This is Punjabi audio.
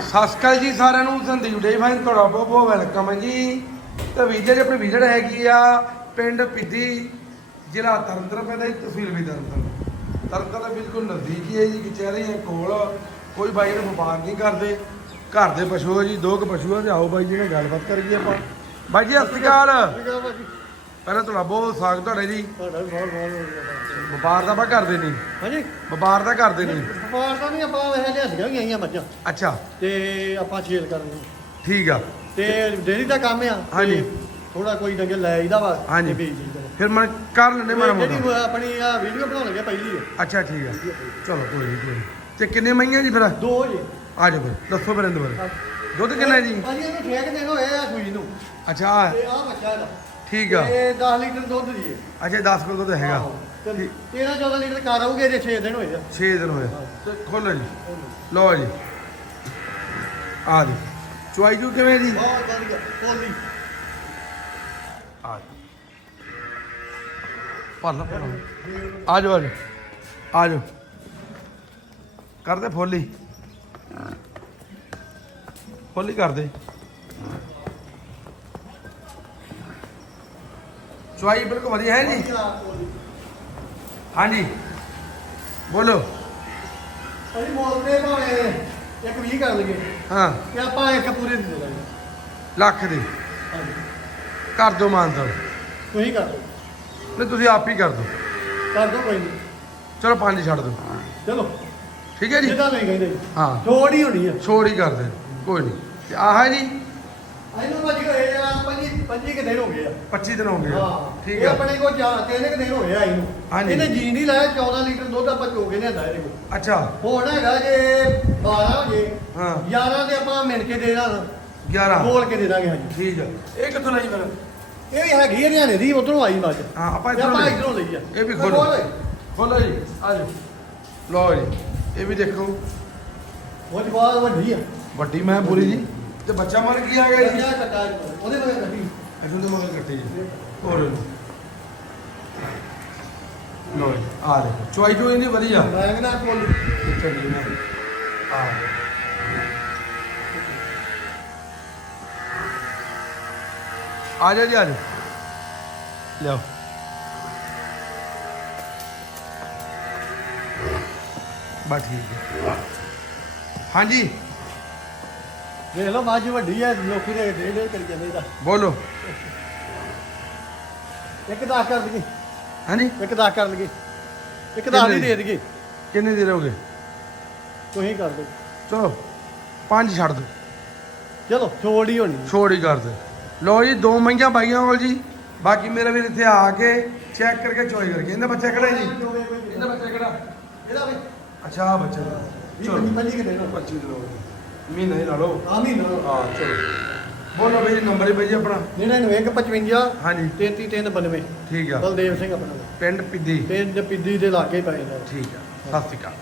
ਸਤਿ ਸ਼੍ਰੀ ਅਕਾਲ ਜੀ ਸਾਰਿਆਂ ਨੂੰ, ਸੰਦੀਪ ਡੇ ਤੁਹਾਡਾ ਬਹੁਤ ਬਹੁਤ ਵੈਲਕਮ ਹੈ ਜੀ। ਤਾਂ ਵੀਜ਼ੇ ਜੀ ਆਪਣੀ ਵਿਜ਼ਿਟ ਹੈਗੀ ਆ, ਪਿੰਡ ਪਿੱਦੀ, ਜ਼ਿਲ੍ਹਾ ਤਰਨਤਾਰਨ ਪੈਂਦਾ ਜੀ, ਤਹਿਸੀਲ ਵੀ ਤਰਨਤਾਰਨ। ਤਰਨਤਾਰਨ ਬਿਲਕੁਲ ਨਜ਼ਦੀਕ ਹੀ ਹੈ ਜੀ ਕਚਹਿਰੇ ਕਚਹਿਰੀਆਂ ਕੋਲ। ਕੋਈ ਬਾਈ ਨੂੰ ਵਪਾਰ ਨਹੀਂ ਕਰਦੇ। ਘਰ ਦੇ ਪਸ਼ੂ ਹੈ ਜੀ, ਦੋ ਕੁ ਪਸ਼ੂ ਆ ਤੇ ਆਓ ਬਾਈ ਜੀ, ਨਾਲ ਗੱਲਬਾਤ ਕਰੀਏ ਆਪਾਂ। ਬਾਈ ਜੀ, ਸਤਿ ਸ਼੍ਰੀ ਅਕਾਲ। ਪਹਿਲਾਂ ਤੁਹਾਡਾ ਬਹੁਤ ਸਵਾਗਤ ਤੁਹਾਡਾ ਜੀ। ਤੁਹਾਡਾ ਵੀ ਬਹੁਤ ਬਹੁਤ ਵਧੀਆ। ਵਪਾਰ ਦਾ ਆਪਾਂ ਕਰਦੇ ਨਹੀਂ। ਹਾਂਜੀ। ਵਪਾਰ ਦਾ ਕਰਦੇ ਨਹੀਂ। ਵਪਾਰ ਤਾਂ ਨਹੀਂ ਆਪਾਂ ਇਹ ਲਿਆਂਦੀਆਂ ਵੀ ਆਈਆਂ ਮੱਝਾਂ। ਅੱਛਾ। ਤੇ ਆਪਾਂ ਛੇਲ ਕਰਨ। ਠੀਕ ਆ। ਤੇ ਡੇਰੀ ਦਾ ਕੰਮ ਆ ਹਾਂਜੀ। ਥੋੜਾ ਕੋਈ ਡੰਗੇ ਲੈ ਆਈਦਾ ਵਾ ਹਾਂਜੀ। ਤੇ। ਫਿਰ ਮੈਂ ਕਰ ਲੈਣੇ ਮੋਟਾ। ਉਹ ਆਪਣੀ ਆ ਵੀਡੀਓ ਬਣਾਉਣ ਲੱਗੇ ਪਹਿਲੀ ਆ। ਅੱਛਾ ਠੀਕ ਆ। ਚਲੋ ਕੋਈ ਨਹੀਂ ਕੋਈ। ਤੇ ਕਿੰਨੇ ਮਈਆਂ ਜੀ ਫਿਰ? ਦੋ ਜੀ। ਆ ਜਾਓ ਫਿਰ ਦੱਸੋ ਫਿਰ ਇਹਦੇ ਬਾਰੇ। ਦੁੱਧ ਕਿੰਨਾ ਹੈ ਜੀ? ਹਾਂਜੀ ਇਹਨੂੰ ਠੇਕ ਦੇਣ ਹੋਏ ਆ ਸੂਈ ਨੂੰ। ਅੱਛਾ ਤੇ ਆ ਬੱਚਾ ਇਹਦਾ। ਠੀਕ ਆ। ਤੇ 10 ਲੀਟਰ ਦੁੱਧ ਜੀ। ਅੱਛਾ 10 ਕਿਲੋ ਦੁੱਧ ਹੈਗਾ। ਆਹੋ। ਤੇ ਠੀਕ। 13 14 ਲੀਟਰ ਕਰ ਆਉਗੇ ਜੇ 6 ਦਿਨ ਹੋਏ ਆ। 6 ਦਿਨ ਹੋਏ ਤੇ ਖੋਲੋ ਜੀ। ਲਓ। ਜੀ। ਆ ਜੀ। ਚੁਆਈ ਜੂ ਕਿਵੇਂ ਜੀ? ਬਹੁਤ ਵਧੀਆ। ਕੋਲੀ ਆ ਪਾਲਾ ਪਾਲਾ ਆ ਜਾਓ ਆ ਜਾਓ। ਆ ਜਾਓ। ਕਰਦੇ ਫੋਲੀ। ਫੋਲੀ ਕਰਦੇ। ਚੁਆਈ ਬਿਲਕੁਲ ਵਧੀਆ ਹੈ ਜੀ। ਹਾਂਜੀ। ਬੋਲੋ। ਅਸੀਂ ਮੋਲਦੇ ਭਾਵੇਂ ਇੱਕ 20 ਕਰ ਲਈਏ। ਹਾਂ। ਤੇ ਆਪਾਂ ਇੱਕ ਪੂਰੇ ਦੇ ਦੇਵਾਂਗੇ। ਲੱਖ ਦੀ। ਹਾਂਜੀ। ਕਰ ਦਿਓ ਮਾਨਸਾ ਤੁਸੀਂ ਕਰ ਦਿਓ। ਨਹੀਂ ਤੁਸੀਂ ਆਪ ਹੀ ਕਰ ਦਿਓ। ਕਰ ਦਿਓ ਕੋਈ ਨਹੀਂ। ਚਲੋ ਪੰਜ ਛੱਡ ਦਿਓ। ਚਲੋ। ਠੀਕ ਹੈ ਜੀ। ਜਿੱਦਾਂ ਨਹੀਂ ਕਹਿੰਦੇ। ਹਾਂ। ਥੋੜੀ ਹੀ ਹੋਣੀ ਆ। ਛੋੜ ਹੀ ਕਰ ਦੇ। ਕੋਈ ਨਹੀਂ। ਤੇ ਆਹ ਹੈ ਜੀ। ਇਹਨੂੰ ਭਾਜੀ ਹੋਏ ਆ ਪੰਜੀ ਪੰਜੀ ਕਿ ਦਿਨ ਹੋ ਗਏ ਆ। 25 ਦਿਨ ਹੋ ਗਏ ਹਾਂ। ਠੀਕ ਇਹ ਹੈ ਆਪਣੇ ਕੋਲ ਜਾ ਤਿੰਨ ਕਿ ਦਿਨ ਹੋਏ ਆ ਇਹਨੂੰ ਹਾਂਜੀ। ਇਹਨੇ ਜੀ ਨਹੀਂ ਲਾਇਆ 14 ਲੀਟਰ ਦੁੱਧ ਆਪਾਂ ਚੋ ਕੇ ਲਿਆਂਦਾ ਇਹਦੇ ਕੋਲ। ਅੱਛਾ। ਹੁਣ ਹੈਗਾ ਜੇ 12 ਵਜੇ ਹਾਂ। 11 ਦੇ ਆਪਾਂ ਮਿਣ ਕੇ ਦੇ ਦਾਂ 11 ਬੋਲ ਕੇ ਦੇ ਦਾਂਗੇ ਹਾਂਜੀ। ਠੀਕ ਹੈ ਇਹ ਕਿੱਥੋਂ ਲਈ ਫਿਰ? ਇਹ ਵੀ ਹੈਗੀ ਹਰਿਆਣੇ ਦੀ ਉਧਰੋਂ ਆਈ ਮੱਝ ਹਾਂ ਆਪਾਂ ਤੇ ਇੱਧਰੋਂ ਆਪਾਂ ਲਈ। ਇਧਰੋਂ ਲਈ ਆ। ਇਹ ਵੀ ਤੇ ਖੋਲੋ। ਬੋਲ ਓਏ। ਖੋਲੋ ਜੀ ਆ ਜਾਓ। ਲਓ ਜੀ ਇਹ ਵੀ ਦੇਖੋ। ਉਹ ਦੀ ਬਾਤ ਵੱਡੀ ਆ। ਵੱਡੀ ਮੈਂ ਪੂਰੀ ਜੀ। ਤੇ ਬੱਚਾ ਮਰ ਗਿਆ ਜੀ? ਪੰਜਾਹ ਕੱਟਾ ਉਹਦੇ ਬਾਰੇ ਕੱਢੀ ਇਥੋਂ ਦੇ ਮਗਰ ਕੱਟੇ ਜੀ। ਹੋਰ। ਲਓ ਜੀ ਆ ਦੇਖੋ। ਚੁਆਈ ਚੁਆਈ ਨਹੀਂ ਵਧੀਆ। ਮੈਂ ਕਹਿੰਦਾ ਕੋਲ ਕਿੱਥੇ ਨਹੀਂ। ਨਾ ਆ ਆ ਜਾ ਜੀ ਆ ਜਾ ਲਿਆਓ। ਬਸ ਠੀਕ ਹੈ। ਹਾਂਜੀ। ਦੇਖ ਲਓ ਮੱਝ ਵੱਡੀ ਆ ਲੋਕੀ ਦੇ ਡੇਢ ਡੇਢ ਕਰੀ ਜਾਂਦੇ ਇਹਦਾ। ਬੋਲੋ। ਇੱਕ ਦਸ ਕਰ ਲਈਏ ਹਾਂਜੀ? ਇੱਕ ਕਰ ਦੀ ਦੇ ਦਈਏ। ਕਿੰਨੇ ਦੇ ਰਹੋਗੇ? ਤੁਸੀਂ ਕਰ ਦਿਓ। ਚਲੋ ਪੰਜ ਛੱਡ ਦਿਓ। ਚਲੋ ਛੋੜ ਹੀ ਹੋਣੀ। ਛੋੜ ਹੀ ਕਰ ਦੇ ਜੀ ਦੋ ਮਈਆਂ ਬਾਈਆਂ ਕੋਲ ਜੀ। ਬਾਕੀ ਮੇਰੇ ਵੀਰ ਇੱਥੇ ਆ ਕੇ ਚੈੱਕ ਕਰਕੇ ਚੋਈ ਕਰਕੇ। ਇਹਦਾ ਬੱਚਾ ਕਿਹੜਾ ਜੀ? ਇਹਦਾ ਬੱਚਾ ਕਿਹੜਾ? ਇਹਦਾ ਵੀ। ਅੱਛਾ ਆਹ ਬੱਚਾ। ਵੀਹ ਚਲੋ ਪੰਜੀ ਪੰਜੀ ਕਿਤੇ ਨਾ 25 ਦੇ ਲਓ ਮਹੀਨਾ ਹੀ ਲਾ ਲਓ। ਆ ਮਹੀਨਾ। ਹਾਂ ਚਲੋ। ਬੋਲੋ ਬਈ ਨੰਬਰ ਹੀ ਬਈ ਜੀ ਆਪਣਾ। ਜਿਹੜਾ ਨੂੰ 155 ਹਾਂਜੀ। 33 392 ਠੀਕ ਆ। ਬਲਦੇਵ ਸਿੰਘ ਆਪਣਾ। ਪਿੰਡ ਪਿੱਦੀ। ਪਿੰਡ ਪਿੱਦੀ ਦੇ ਲਾਗੇ ਪਏ ਨੇ। ਠੀਕ ਆ। ਸਤਿ ਸ਼੍ਰੀ ਅਕਾਲ।